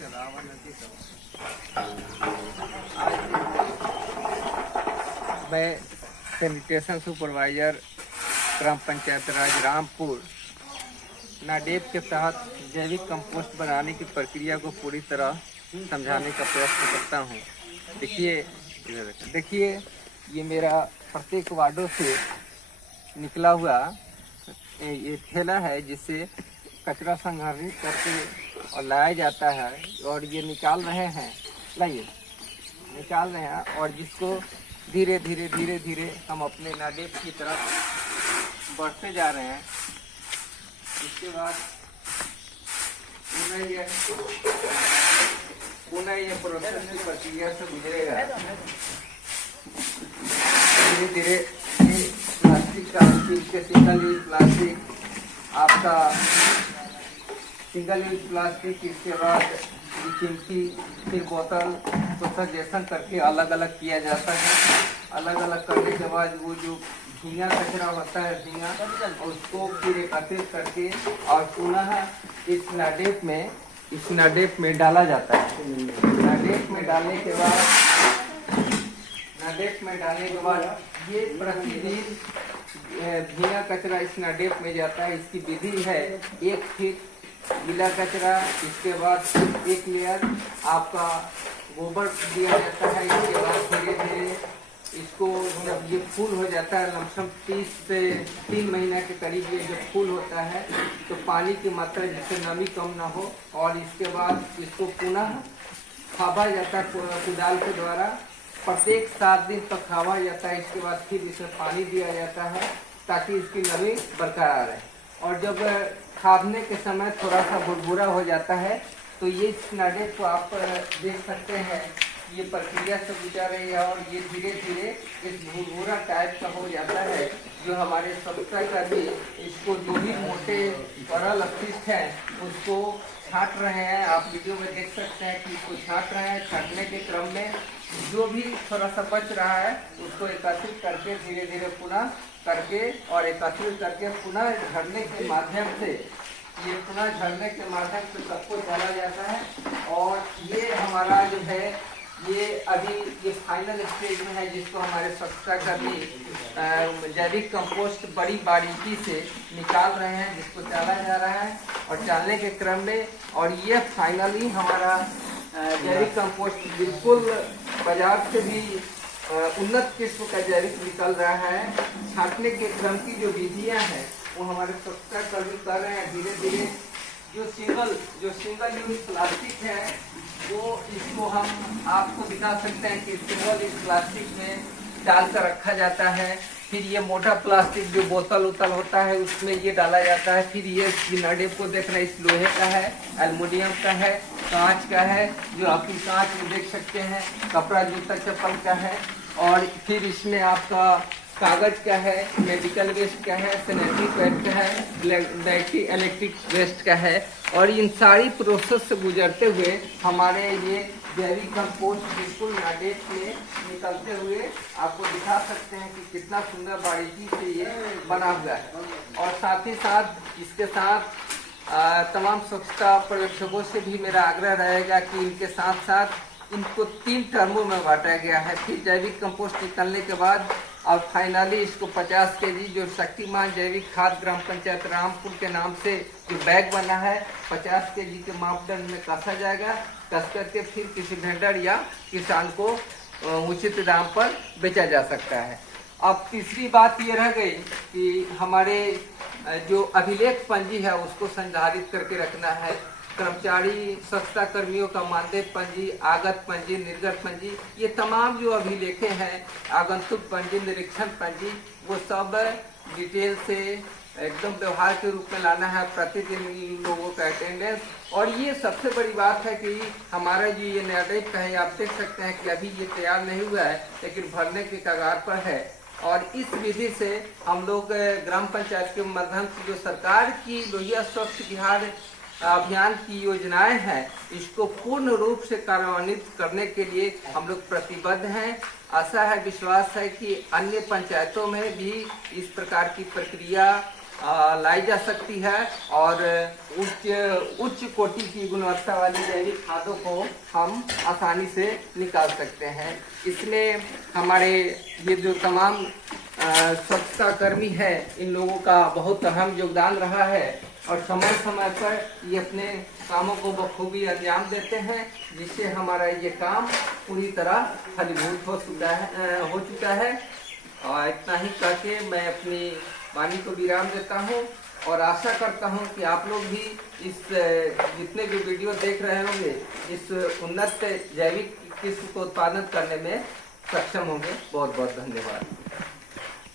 मैं sanitation supervisor ग्राम पंचायत राज रामपुर नाडेप के तहत जैविक कंपोस्ट बनाने की प्रक्रिया को पूरी तरह समझाने का प्रयत्न करता हूँ। देखिए ये मेरा प्रत्येक वार्डों से निकला हुआ ये थैला है जिससे कचरा संग्रहित करके और लाया जाता है और ये निकाल रहे हैं और जिसको धीरे धीरे हम अपने नाडेप की तरफ बढ़ते जा रहे हैं। इसके बाद पुनः ये प्रोसेस की प्रक्रिया से गुजरेगा। धीरे धीरे प्लास्टिक का सिंगल यूज प्लास्टिक आपका सिंगल यूज प्लास्टिक, इसके बाद चिमटी, फिर बोतल तो सजेशन करके अलग अलग किया जाता है। अलग अलग करने के बाद वो जो झींगा कचरा होता है झींगा उसको फिर एकत्रित करके और पुनः इस नाडेप में डाला जाता है। नाडेप में डालने के बाद ये प्रतिदिन झींगा कचरा इस नाडेप में जाता है। इसकी विधि है 1 फीट गीला कचरा, इसके बाद 1 लेयर आपका गोबर दिया जाता है। इसके बाद धीरे धीरे इसको जब ये फूल हो जाता है लमसम 30 से 3 महीने के करीब ये जब फूल होता है तो पानी की मात्रा जिससे नमी कम ना हो और इसके बाद इसको पुनः खावा जाता है कुदाल के द्वारा। प्रत्येक 7 दिन तक खावा जाता है। इसके बाद फिर इसमें पानी दिया जाता है ताकि इसकी नमी बरकरार रहे। और जब खादने के समय थोड़ा सा भुरभुरा हो जाता है तो ये इस नाडेप को आप देख सकते हैं ये प्रक्रिया से गुजर रही है और ये धीरे धीरे इस भुरभुरा टाइप का हो जाता है। जो हमारे सब्सक्राइबर इसको जो भी मोटे परल अपशिष्ट है उसको छांट रहे हैं। आप वीडियो में देख सकते हैं कि इसको छांट रहे हैं। छांटने के क्रम में जो भी थोड़ा सा बच रहा है उसको एकत्रित करके धीरे धीरे पुनः करके और एकत्रित करके पुनः झरने के माध्यम से सबको डाला जाता है। और ये हमारा जो है ये अभी ये फाइनल स्टेज में है जिसको हमारे सब्सक्राइबर जैविक कंपोस्ट बड़ी बारीकी से निकाल रहे हैं, जिसको डाला जा रहा है और डालने के क्रम में और ये फाइनली हमारा जैविक कंपोस्ट बिल्कुल बाजार से भी उन्नत किस्म का जैविक निकल रहा है। छांटने के क्रम की जो विधियां हैं वो हमारे सब्सक्राइबर कर रहे हैं। धीरे धीरे जो सिंगल यूज प्लास्टिक है वो इसको हम आपको दिखा सकते हैं कि सिंगल यूज प्लास्टिक में डालकर रखा जाता है। फिर ये मोटा प्लास्टिक जो बोतल होता है उसमें ये डाला जाता है। फिर ये नाडेप को देख रहे हैं, इस लोहे का है, एल्युमिनियम का है, कांच का है, जो आपकी कांच में देख सकते हैं, कपड़ा जूता चप्पल का है। और फिर इसमें आपका कागज का है, मेडिकल वेस्ट का है, सैनिटरी पैड का है, इलेक्ट्रिक वेस्ट का है। और इन सारी प्रोसेस से गुजरते हुए हमारे ये जैविक कंपोस्ट बिल्कुल नाडेप में निकलते हुए आपको दिखा सकते हैं कि कितना सुंदर बारीकी से ये बना हुआ है। और साथ ही साथ इसके साथ तमाम स्वच्छता पर्यवेक्षकों से भी मेरा आग्रह रहेगा कि इनके साथ साथ इनको 3 टर्मों में बांटा गया है। फिर जैविक कंपोस्ट निकलने के बाद और फाइनली इसको 50 केजी जो शक्तिमान जैविक खाद ग्राम पंचायत रामपुर के नाम से जो बैग बना है 50 केजी के मापदंड में कसा जाएगा। कस करके फिर किसी वेंडर या किसान को उचित दाम पर बेचा जा सकता है। अब तीसरी बात ये रह गई कि हमारे जो अभिलेख पंजी है उसको संधारित करके रखना है। कर्मचारी स्वच्छता कर्मियों का मानदेय पंजी, आगत पंजी, निर्गत पंजी, ये तमाम जो अभिलेखे हैं, आगंतुक पंजी, निरीक्षण पंजी, वो सब डिटेल से एकदम व्यवहार के रूप में लाना है। प्रतिदिन इन लोगों का अटेंडेंस। और ये सबसे बड़ी बात है कि हमारा जो ये नाडेप का है, आप देख सकते हैं कि अभी ये तैयार नहीं हुआ है लेकिन भरने के कगार पर है। और इस विधि से हम लोग ग्राम पंचायत के माध्यम से जो सरकार की लोहिया स्वच्छ बिहार अभियान की योजनाएं हैं इसको पूर्ण रूप से कार्यान्वित करने के लिए हम लोग प्रतिबद्ध हैं। आशा है, विश्वास है कि अन्य पंचायतों में भी इस प्रकार की प्रक्रिया लाई जा सकती है और उच्च कोटि की गुणवत्ता वाली जैविक खादों को हम आसानी से निकाल सकते हैं। इसलिए हमारे ये जो तमाम स्वच्छता कर्मी है, इन लोगों का बहुत अहम योगदान रहा है और समय समय पर ये अपने कामों को बखूबी अंजाम देते हैं, जिससे हमारा ये काम पूरी तरह फलीभूत हो चुका है। और इतना ही कह के मैं अपनी वाणी को विराम देता हूँ और आशा करता हूँ कि आप लोग भी इस जितने भी वीडियो देख रहे होंगे, इस उन्नत जैविक किस्म को उत्पादन करने में सक्षम होंगे। बहुत बहुत धन्यवाद।